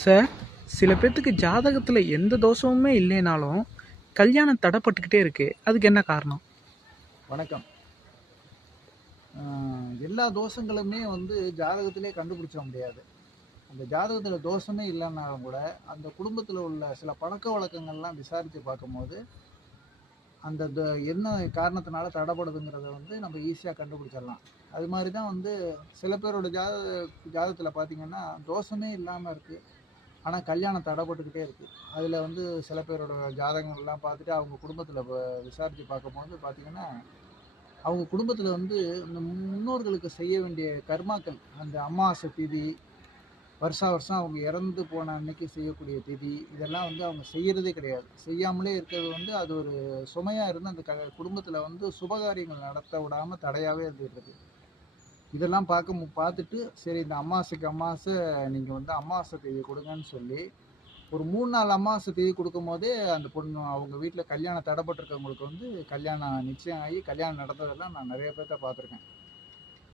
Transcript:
Sir, சில பேத்துக்கு ஜாதகத்துல எந்த தோஷமுமே இல்லைனாலும் கல்யாணம் தடைப்பட்டுக்கிட்டே இருக்கு. அதுக்கு என்ன காரணம்? வணக்கம். எல்லா தோஷங்களுமே ஜாதகத்திலே கண்டுபிடிச்சிட முடியாது. அந்த ஜாதகத்தில் தோஷமே இல்லைன்னாலும் கூட அந்த குடும்பத்தில் உள்ள சில பழக்க வழக்கங்கள்லாம் விசாரித்து பார்க்கும்போது அந்த என்ன காரணத்தினால தடைப்படுதுங்கிறத நம்ம ஈஸியாக கண்டுபிடிச்சிடலாம். அது மாதிரி தான் சில பேரோட ஜாதகத்தில் பார்த்தீங்கன்னா தோஷமே இல்லாமல் இருக்குது, ஆனால் கல்யாணம் தடைப்பட்டுக்கிட்டே இருக்குது. அதில் சில பேரோட ஜாதகங்கள்லாம் பார்த்துட்டு அவங்க குடும்பத்தில் விசாரித்து பார்க்கும்போது பார்த்தீங்கன்னா அவங்க குடும்பத்தில் இந்த முன்னோர்களுக்கு செய்ய வேண்டிய கர்மாக்கள், அந்த அமாவாசை திதி, வருஷா வருஷம் அவங்க இறந்து போன அன்னைக்கு செய்யக்கூடிய திதி, இதெல்லாம் அவங்க செய்யறதே கிடையாது. செய்யாமலே இருக்கிறது அது ஒரு சுமையாக இருந்து அந்த குடும்பத்தில் சுபகாரியங்கள் நடத்த விடாமல் தடையாகவே இருந்துகிட்டு இருக்கு. இதெல்லாம் பார்த்துட்டு சரி இந்த அமாவாசைக்கு அமாவாசை நீங்கள் அமாவாசை திதி கொடுங்கன்னு சொல்லி ஒரு 3 நாள் அமாவாசை தேதி கொடுக்கும் போதே அந்த பொண்ணு அவங்க வீட்டில் கல்யாணம் தடைப்பட்டிருக்கவங்களுக்கு கல்யாணம் நிச்சயம் ஆகி கல்யாணம் நடந்ததெல்லாம் நான் நிறைய பேர்த்த பார்த்துருக்கேன்.